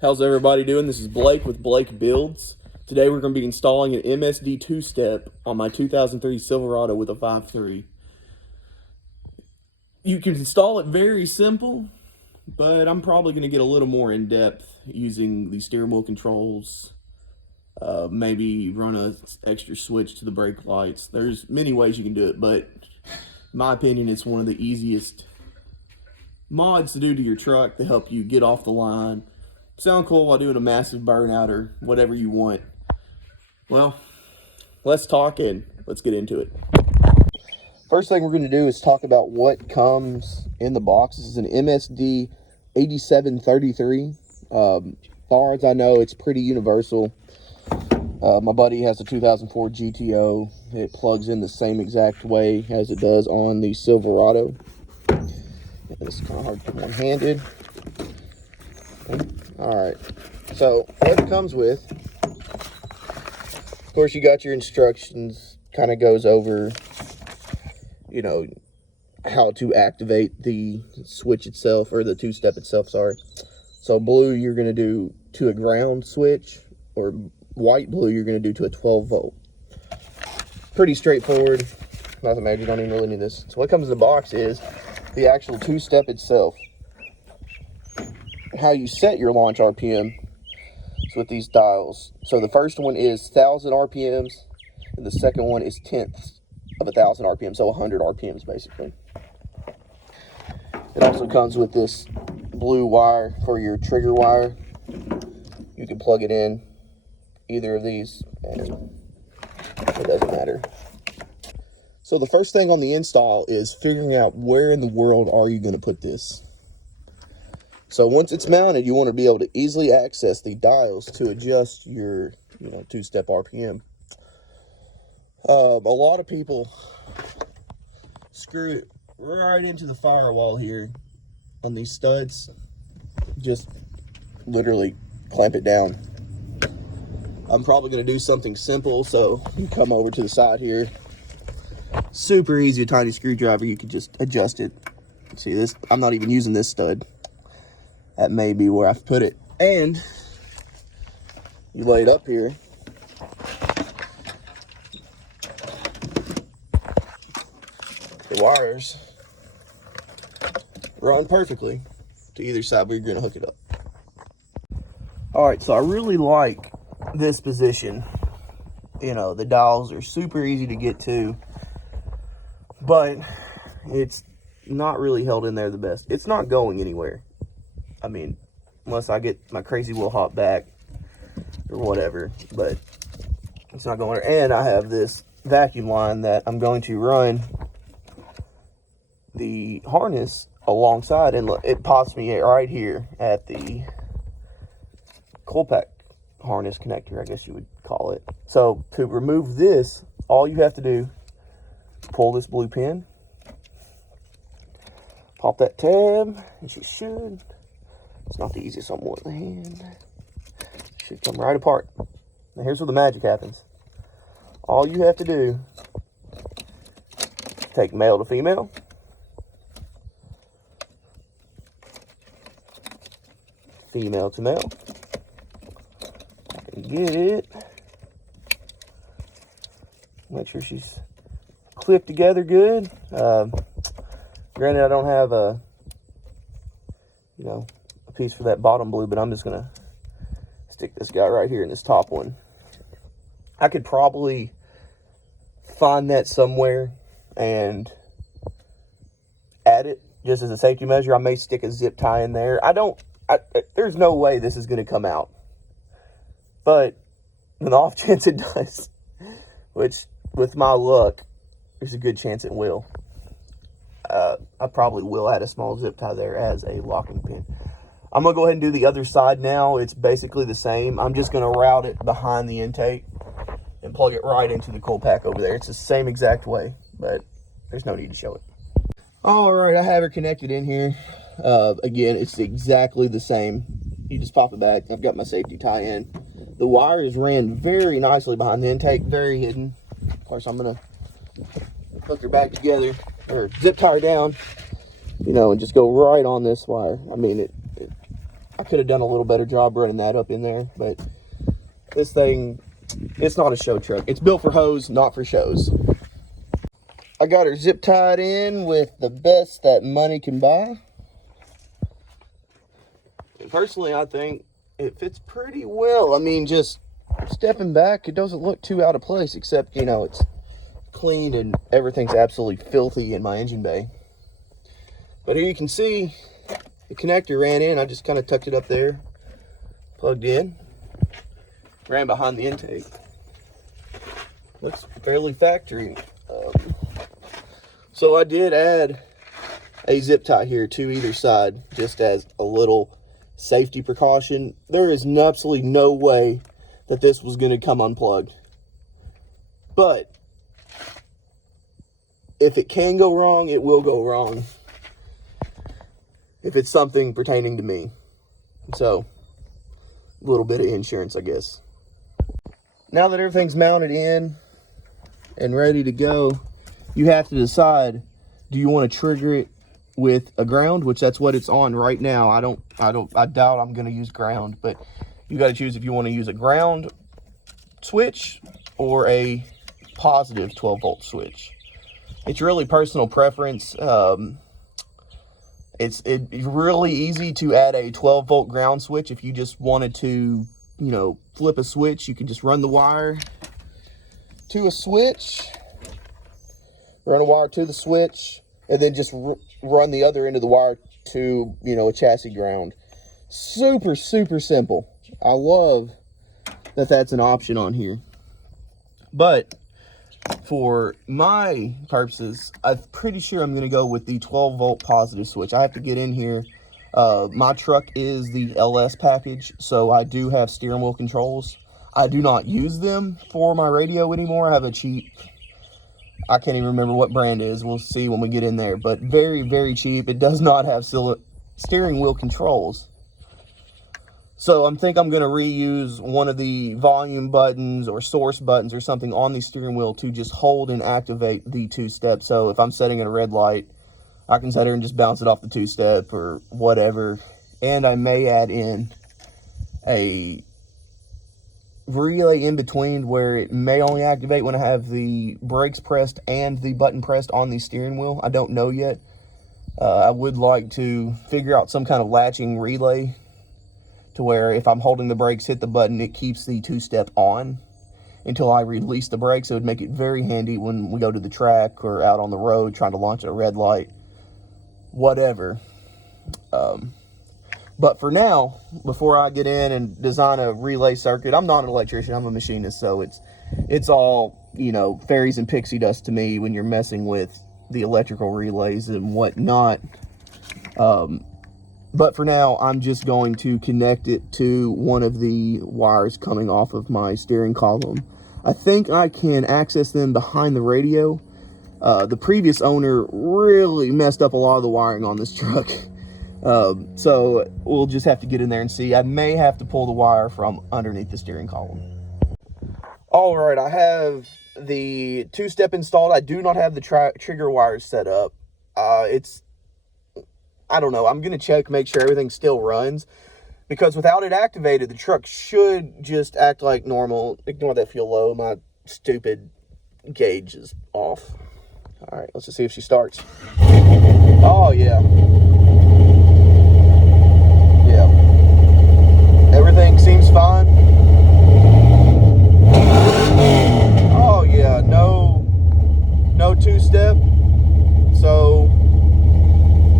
How's everybody doing? This is Blake with Blake Builds. Today we're going to be installing an MSD two-step on my 2003 Silverado with a 5.3. You can install it very simple, but I'm probably going to get a little more in depth using the steering wheel controls. Maybe run an extra switch to the brake lights. There's many ways you can do it, but in my opinion, it's one of the easiest mods to do to your truck to help you get off the line, sound cool while doing a massive burnout or whatever you want. Well, let's talk and let's get into it. First thing we're going to do is talk about what comes in the box. This is an MSD 8733. Far as I know, it's pretty universal. My buddy has a 2004 GTO. It plugs in the same exact way as it does on the Silverado. It's kind of hard to put one-handed. Alright, so what it comes with, of course you got your instructions, kind of goes over, you know, how to activate the switch itself, or the two-step itself, sorry. So blue you're going to do to a ground switch, or white blue you're going to do to a 12 volt. Pretty straightforward, nothing major, you don't even really need this. So what comes in the box is the actual two-step itself. How you set your launch RPM is with these dials. So the first one is 1,000 RPMs, and the second one is tenths of 1,000 RPMs, so 100 RPMs basically. It also comes with this blue wire for your trigger wire. You can plug it in either of these, and it doesn't matter. So the first thing on the install is figuring out where in the world are you going to put this. So once it's mounted, you want to be able to easily access the dials to adjust your, two-step RPM. A lot of people screw it right into the firewall here on these studs. Just literally clamp it down. I'm probably going to do something simple, so you come over to the side here. Super easy, a tiny screwdriver, you can just adjust it. See this, I'm not even using this stud. That may be where I've put it. And you lay it up here. The wires run perfectly to either side where you're going to hook it up. Alright, so I really like this position. The dials are super easy to get to, but it's not really held in there the best. It's not going anywhere. I mean, unless I get my crazy wheel hop back or whatever, but it's not going there. And I have this vacuum line that I'm going to run the harness alongside, and it pops me right here at the coil pack harness connector, I guess you would call it. So to remove this, all you have to do, pull this blue pin, pop that tab, and you should, it's not the easiest on one hand, should come right apart. Now here's where the magic happens. All you have to do, take male to female, female to male, and get it, make sure she's clipped together good. Granted, I don't have a piece for that bottom blue, but I'm just gonna stick this guy right here in this top one. I could probably find that somewhere and add it just as a safety measure. I may stick a zip tie in there. There's no way this is gonna come out, but an off chance it does, which with my luck, there's a good chance it will. I probably will add a small zip tie there as a locking pin. I'm going to go ahead and do the other side now. It's basically the same. I'm just going to route it behind the intake and plug it right into the coil pack over there. It's the same exact way, but there's no need to show it. All right, I have her connected in here. Again, it's exactly the same. You just pop it back. I've got my safety tie in. The wire is ran very nicely behind the intake, very hidden. Of course, I'm going to hook her back together, or zip tie her down, and just go right on this wire. I mean, I could have done a little better job running that up in there, but this thing, it's not a show truck. It's built for hoes, not for shows. I got her zip tied in with the best that money can buy. And personally, I think it fits pretty well. I mean, just stepping back, it doesn't look too out of place, except, you know, it's clean and everything's absolutely filthy in my engine bay. But here you can see the connector ran in. I just kind of tucked it up there, plugged in, ran behind the intake. Looks fairly factory. So I did add a zip tie here to either side, just as a little safety precaution. There is absolutely no way that this was going to come unplugged. But if it can go wrong, it will go wrong. If it's something pertaining to me. So, a little bit of insurance, I guess. Now that everything's mounted in and ready to go, you have to decide, do you want to trigger it with a ground, which that's what it's on right now. I doubt I'm going to use ground, but you got to choose if you want to use a ground switch or a positive 12 volt switch. It's really personal preference. It's really easy to add a 12 volt ground switch. If you just wanted to, you know, flip a switch, you can just run the wire to a switch, run a wire to the switch, and then just run the other end of the wire to, you know, a chassis ground. Super, super simple. I love that that's an option on here. But for my purposes, I'm pretty sure I'm going to go with the 12 volt positive switch. I have to get in here. My truck is the LS package, so I do have steering wheel controls. I do not use them for my radio anymore. I have a cheap, I can't even remember what brand it is. We'll see when we get in there, but very, very cheap. It does not have steering wheel controls. So I'm going to reuse one of the volume buttons or source buttons or something on the steering wheel to just hold and activate the two-step. So if I'm setting at a red light, I can set her and just bounce it off the two-step or whatever. And I may add in a relay in between where it may only activate when I have the brakes pressed and the button pressed on the steering wheel. I don't know yet. I would like to figure out some kind of latching relay to where if I'm holding the brakes, hit the button, it keeps the two-step on until I release the brakes. So it would make it very handy when we go to the track or out on the road trying to launch at a red light, whatever. But for now, before I get in and design a relay circuit, I'm not an electrician, I'm a machinist, so it's all, you know, fairies and pixie dust to me when you're messing with the electrical relays and whatnot. But for now, I'm just going to connect it to one of the wires coming off of my steering column. I think I can access them behind the radio. The previous owner really messed up a lot of the wiring on this truck. So we'll just have to get in there and see. I may have to pull the wire from underneath the steering column. All right, I have the two-step installed. I do not have the trigger wires set up. I don't know. I'm going to check, make sure everything still runs. Because without it activated, the truck should just act like normal. Ignore that fuel low. My stupid gauge is off. All right, let's just see if she starts. Oh, yeah. Yeah. Everything seems fine. Oh, yeah. No two-step. So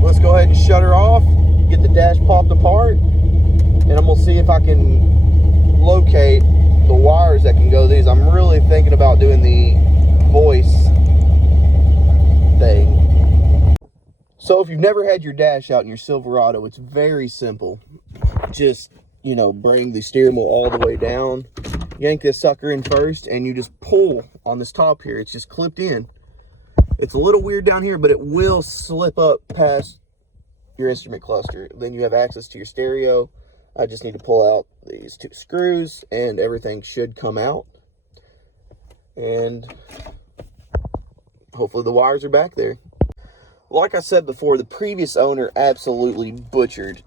let's go ahead and shut her off, get the dash popped apart, and I'm going to see if I can locate the wires that can go these. I'm really thinking about doing the voice thing. So if you've never had your dash out in your Silverado, it's very simple. Just, you know, bring the steering wheel all the way down, yank this sucker in first, and you just pull on this top here. It's just clipped in. It's a little weird down here, but it will slip up past your instrument cluster. Then you have access to your stereo. I just need to pull out these two screws and everything should come out. And hopefully the wires are back there. like I said before, the previous owner absolutely butchered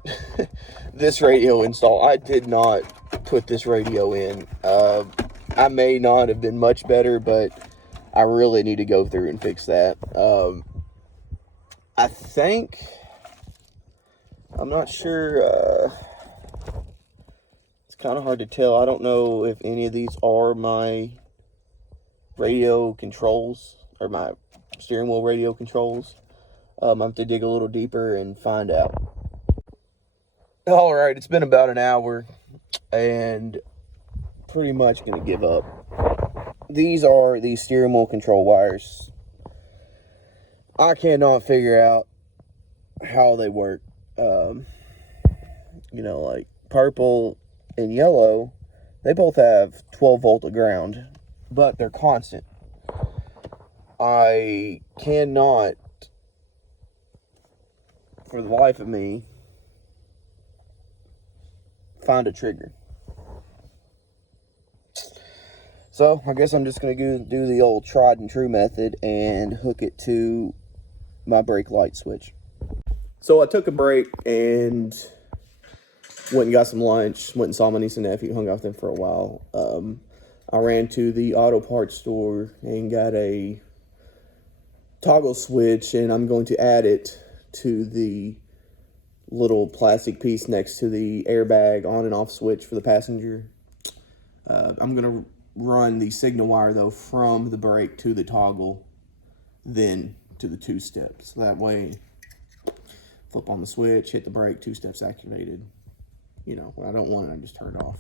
this radio install. I did not put this radio in. I may not have been much better, but I really need to go through and fix that. I think, I'm not sure, it's kind of hard to tell. I don't know if any of these are my radio controls, or my steering wheel radio controls. I have to dig a little deeper and find out. All right, it's been about an hour, and pretty much going to give up. These are the steering wheel control wires. I cannot figure out how they work. You know, like purple and yellow, they both have 12 volt of ground, but they're constant. I cannot, for the life of me, find a trigger. So I guess I'm just going to do the old tried and true method and hook it to my brake light switch. So I took a break and went and got some lunch, went and saw my niece and nephew, hung out with them for a while. I ran to the auto parts store and got a toggle switch, and I'm going to add it to the little plastic piece next to the airbag on and off switch for the passenger. I'm going to run the signal wire, though, from the brake to the toggle, then to the two steps. That way, flip on the switch, hit the brake, 2 steps activated. You know, when I don't want it, I just turn it off.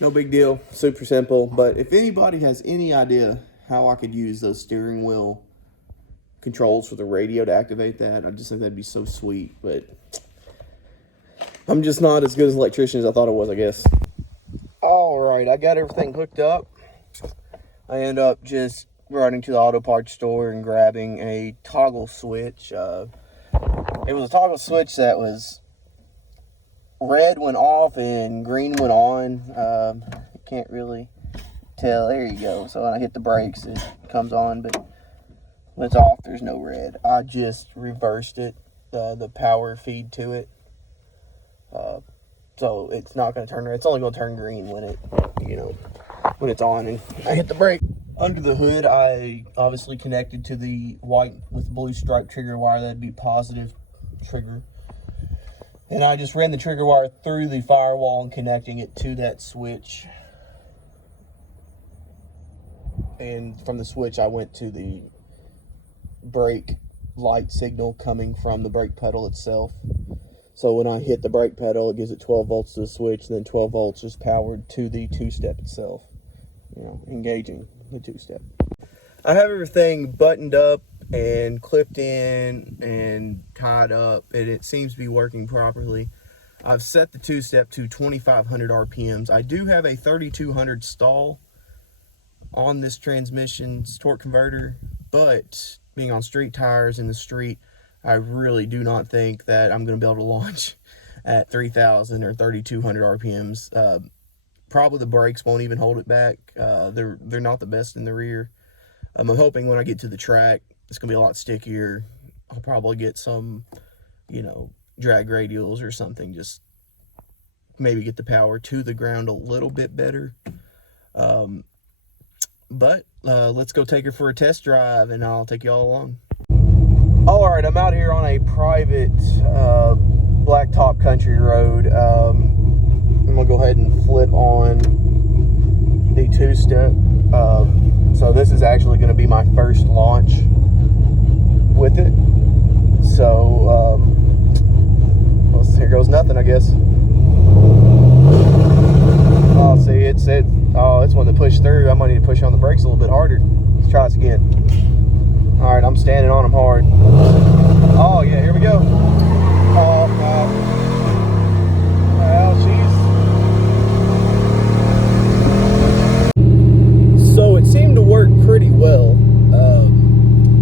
No big deal, super simple. But if anybody has any idea how I could use those steering wheel controls for the radio to activate that, I just think that'd be so sweet. But I'm just not as good as an electrician as I thought I was, I guess. All right, I got everything hooked up. I end up just running to the auto parts store and grabbing a toggle switch. It was a toggle switch that was red went off and green went on. You can't really tell. There you go. So when I hit the brakes, it comes on, but when it's off, there's no red. I just reversed it, the power feed to it. So it's not going to turn red. It's only going to turn green when it, you know, when it's on and I hit the brake. Under the hood, I obviously connected to the white with blue stripe trigger wire. That'd be positive trigger. And I just ran the trigger wire through the firewall and connecting it to that switch. And from the switch, I went to the brake light signal coming from the brake pedal itself. So when I hit the brake pedal, it gives it 12 volts to the switch, and then 12 volts is powered to the two-step itself, you know, engaging the two-step. I have everything buttoned up and clipped in and tied up, and it seems to be working properly. I've set the two-step to 2,500 RPMs. I do have a 3,200 stall on this transmission's torque converter, but being on street tires in the street, I really do not think that I'm going to be able to launch at 3,000 or 3,200 RPMs. Probably the brakes won't even hold it back. They're not the best in the rear. I'm hoping when I get to the track, it's going to be a lot stickier. I'll probably get some, you know, drag radials or something. Just maybe get the power to the ground a little bit better. But let's go take her for a test drive, and I'll take you all along. All right, I'm out here on a private blacktop country road. I'm gonna go ahead and flip on the two-step. So this is actually gonna be my first launch with it. So well, here goes nothing, I guess. Oh, see, it's one that pushed through. I might need to push on the brakes a little bit harder. Let's try this again. All right, I'm standing on them hard. Oh yeah, here we go. Oh, well, so it seemed to work pretty well.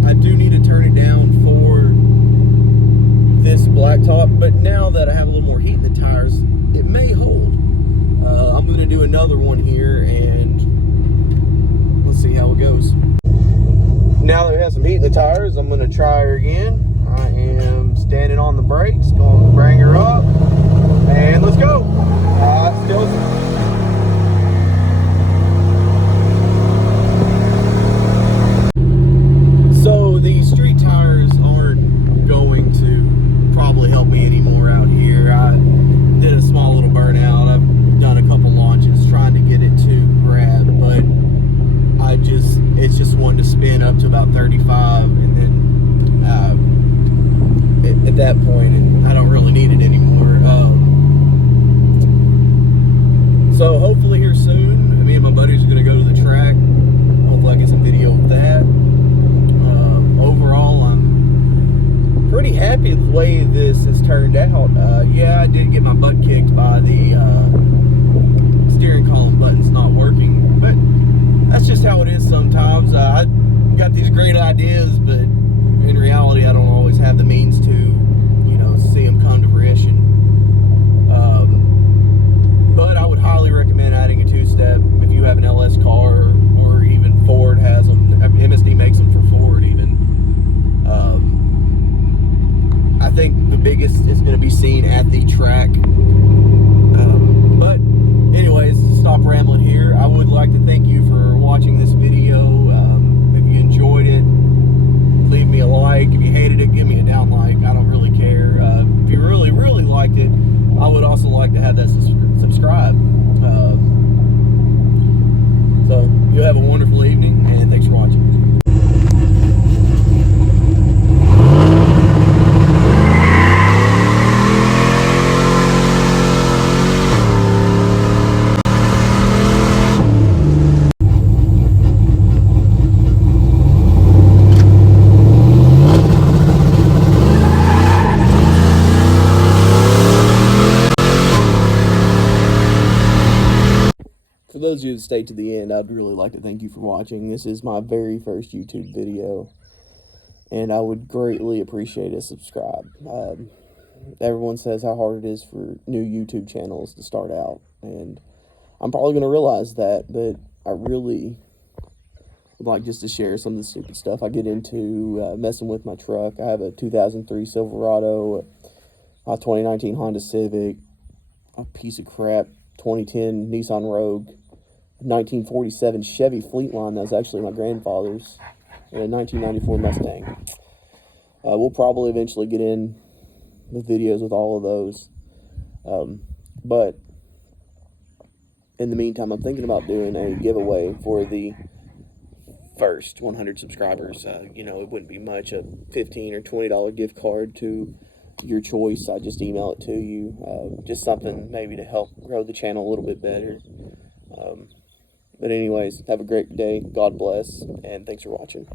I do need to turn it down for this blacktop, but now that I have a little more heat in the tires, it may hold. I'm going to do another one here, and let's see how it goes. Now that we have some heat in the tires, I'm going to try her again. I am standing on the brakes, going to bring her up, and let's go. Still. So the street tires aren't going to probably help me anymore out here. I did a small little burnout. I've done a couple launches trying to get it to grab, but it's just one to spin up to about 35, and then at that point I don't really need it anymore. So hopefully here soon, me and my buddies are going to go to the track. Hopefully I get some video of that. Overall, I'm pretty happy with the way this has turned out. Yeah, I did get my butt kicked by the steering column buttons not working, but that's just how it is sometimes. I got these great ideas, but in reality, I don't always have the means to, see them come to fruition. But I would highly recommend adding a two-step if you have an LS car, or even Ford has them. MSD makes them for Ford even. I think the biggest is going to be seen at the track. But anyways, stop rambling here. I would like to thank you for watching this video. If you enjoyed it, leave me a like. If you hated it, give me a down like. I don't really care. If you really, really liked it, I would also like to have that subscribe. So you have a wonderful evening, and thanks for watching. For those of you that stayed to the end, I'd really like to thank you for watching. This is my very first YouTube video, and I would greatly appreciate a subscribe. Everyone says how hard it is for new YouTube channels to start out, and I'm probably going to realize that, but I really would like just to share some of the stupid stuff I get into messing with my truck. I have a 2003 Silverado, a 2019 Honda Civic, a piece of crap 2010 Nissan Rogue, 1947 Chevy Fleetline that was actually my grandfather's, and a 1994 Mustang. We'll probably eventually get in with videos with all of those, but in the meantime, I'm thinking about doing a giveaway for the first 100 subscribers. It wouldn't be much, a $15 or $20 gift card to your choice. I just email it to you, just something maybe to help grow the channel a little bit better. But anyways, have a great day. God bless, and thanks for watching.